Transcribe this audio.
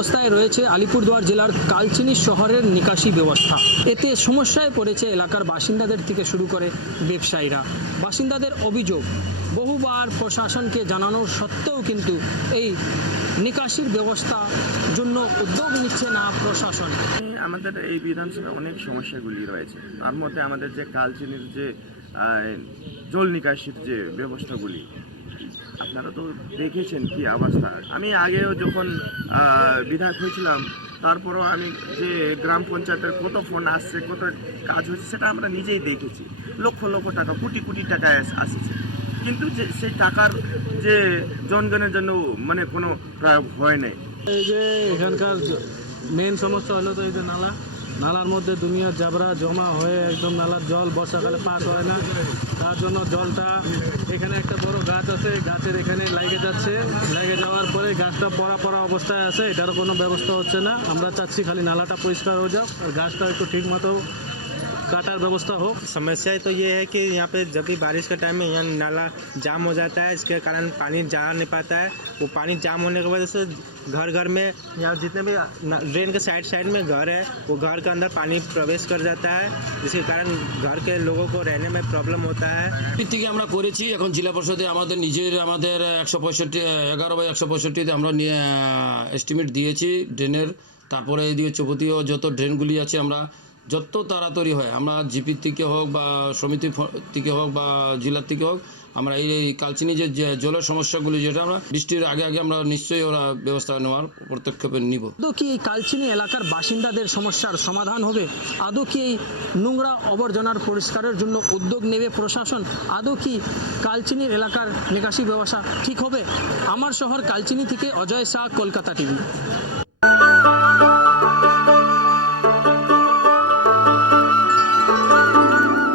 অবস্থায় রয়েছে আলিপুরদুয়ার জেলার কালচিনি শহরের নিকাশি ব্যবস্থা। এতে সমস্যায় পড়েছে এলাকার বাসিন্দাদের থেকে শুরু করে ব্যবসায়ীরা। বাসিন্দাদের অভিযোগ, বহুবার প্রশাসনকে জানানোর সত্ত্বেও কিন্তু এই নিকাশির ব্যবস্থার জন্য উদ্যোগ নিচ্ছে না প্রশাসন। আমাদের এই বিধানসভায় অনেক সমস্যাগুলি রয়েছে, তার মধ্যে আমাদের যে কালচিনির যে জল নিকাশির যে ব্যবস্থাগুলি আপনারা তো দেখেছেন কি অবস্থা। আমি আগেও যখন বিধায়ক হয়েছিলাম তারপরও আমি যে গ্রাম পঞ্চায়েতের কত ফোন আসছে, কত কাজ হচ্ছে সেটা আমরা নিজেই দেখেছি। লক্ষ লক্ষ টাকা, কোটি কোটি টাকা আসছে, কিন্তু যে সেই টাকার যে জনগণের জন্য মানে কোনো প্রয়োগ হয় নাই। এই যে এখানকার মেন সমস্যা হলো তো এই যে নালার মধ্যে দুনিয়ার জাবরা জমা হয়ে একদম নালার জল বর্ষাকালে পাস হয় না। তার জন্য জলটা এখানে একটা বড় গাছ আছে, গাছের এখানে লেগে যাচ্ছে, লেগে যাওয়ার পরে গাছটা পড়া অবস্থায় আছে, এটারও কোনো ব্যবস্থা হচ্ছে না। আমরা চাচ্ছি খালি নালাটা পরিষ্কার হয়ে যাও আর গাছটা একটু ঠিক মতো काटार व्यवस्था हो। समस्या तो ये है कि यहाँ पे जब भी बारिश के टाइम में यहाँ नाला जाम हो जाता है, इसके कारण पानी जा नहीं पाता है। वो पानी जाम होने की वजह से घर घर में यहाँ जितने भी ड्रेन के साइड में घर है वो घर के अंदर पानी प्रवेश कर जाता है, जिसके कारण घर के लोगों को रहने में प्रॉब्लम होता है। থেকে আমরা করেছি, এখন জেলা পরিষদে আমাদের 11/165 আমরা এস্টিমেট দিয়েছি ড্রেনের। তারপরে এদিকে চৌপতিও যত ড্রেনগুলি আছে আমরা যত তাড়াতাড়ি হয় আমরা জিপির থেকে হোক বা সমিতি থেকে হোক বা জেলার থেকে হোক আমরা এই কালচিনি যে জলের সমস্যাগুলি যেটা আমরা বৃষ্টির আগে আমরা নিশ্চয়ই ওরা ব্যবস্থা নেওয়ার পদক্ষেপ নিব। আদৌ কি এই কালচিনি এলাকার বাসিন্দাদের সমস্যার সমাধান হবে? আদৌ কি এই নোংরা আবর্জনার পরিষ্কারের জন্য উদ্যোগ নেবে প্রশাসন? আদৌ কি কালচিনির এলাকার নিকাশি ব্যবস্থা ঠিক হবে? আমার শহর কালচিনি থেকে অজয় শাহ, কলকাতা টিভি।